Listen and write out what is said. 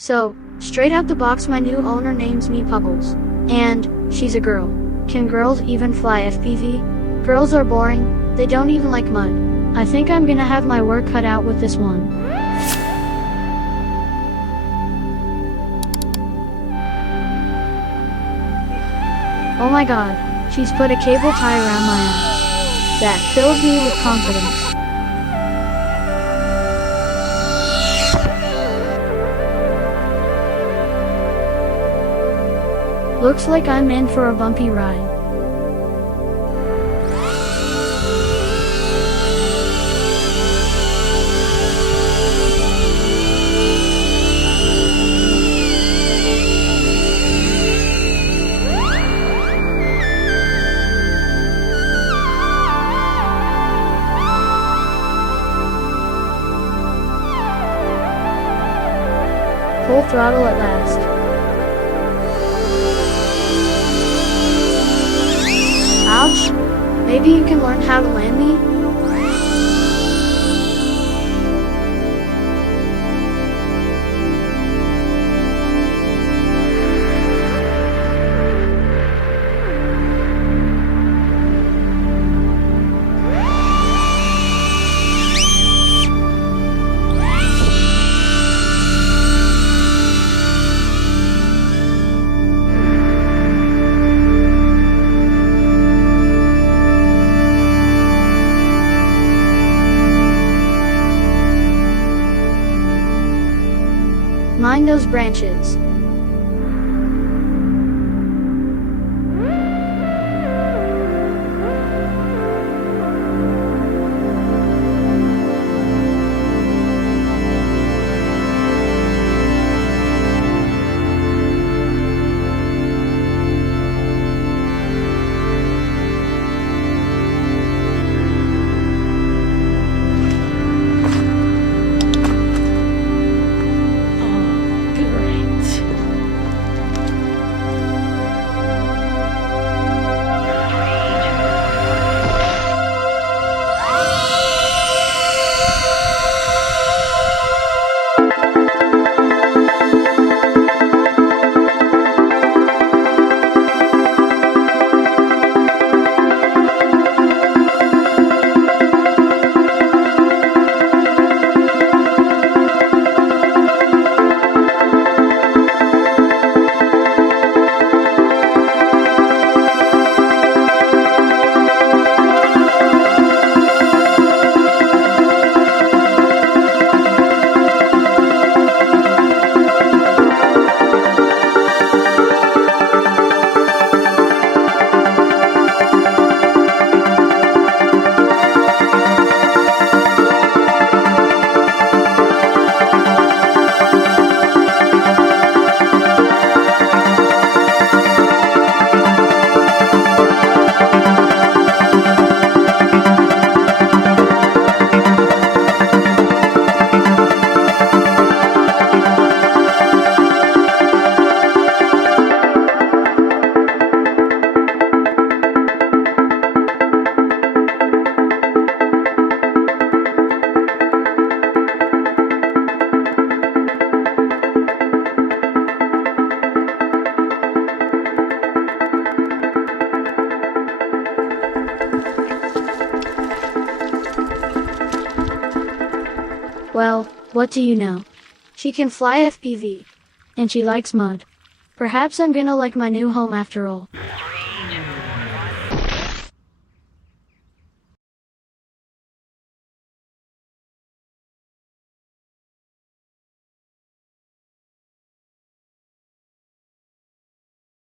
So, straight out the box my new owner names me Puggles. And, she's a girl. Can girls even fly FPV? Girls are boring, they don't even like mud. I think I'm gonna have my work cut out with this one. Oh my god, she's put a cable tie around my ass. That fills me with confidence. Looks like I'm in for a bumpy ride. Full throttle at last. Ouch! Maybe you can learn how to land me? Mind those branches. Well, what do you know? She can fly FPV. And she likes mud. Perhaps I'm gonna like my new home after all.